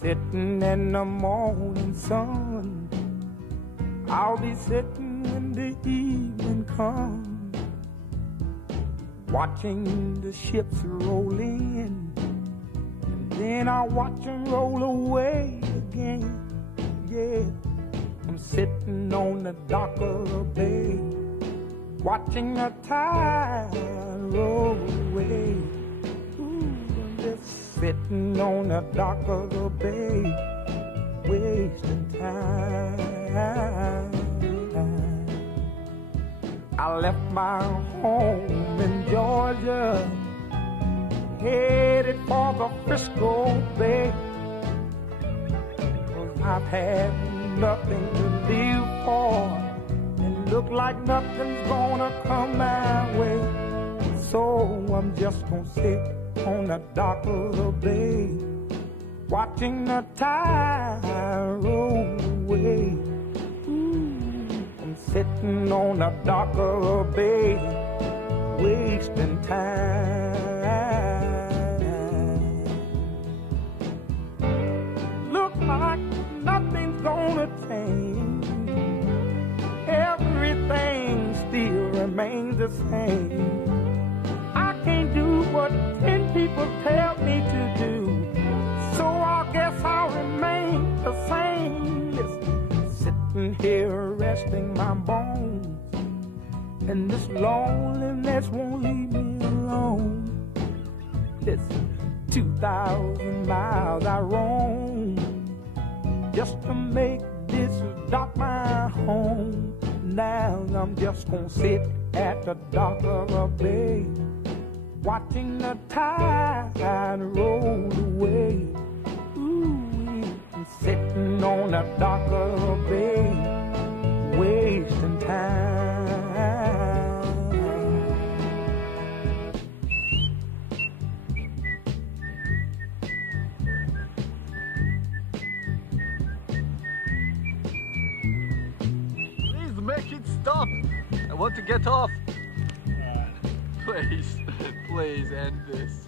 Sitting in the morning sun, I'll be sitting when the evening comes, watching the ships roll in, and then I'll watch them roll away again. Yeah, I'm sitting on the dock of the bay, watching the tide roll away. Ooh, I'm just sitting on the dock of the bay, wasting time. I left my home in Georgia, headed for the Frisco Bay, 'cause I've had nothing to live for, and look like nothing's gonna come my way. So I'm just gonna sit on the dock of the bay, watching the tide roll away. Ooh, I'm sitting on the dock of the bay, wasting time. Look like nothing's gonna change, everything still remains the same. I can't do what 10 people tell me to do, so I guess I'll remain the same. Listen, sitting here resting my bones, and this loneliness won't leave me alone. Listen, 2,000 miles I roam just to make this dock my home. Now I'm just gonna sit at the dock of a bay, watching the tide roll away. Ooh, I'm sitting on the dock of a bay, wasting time. Please make it stop. I want to get off. Please, please end this.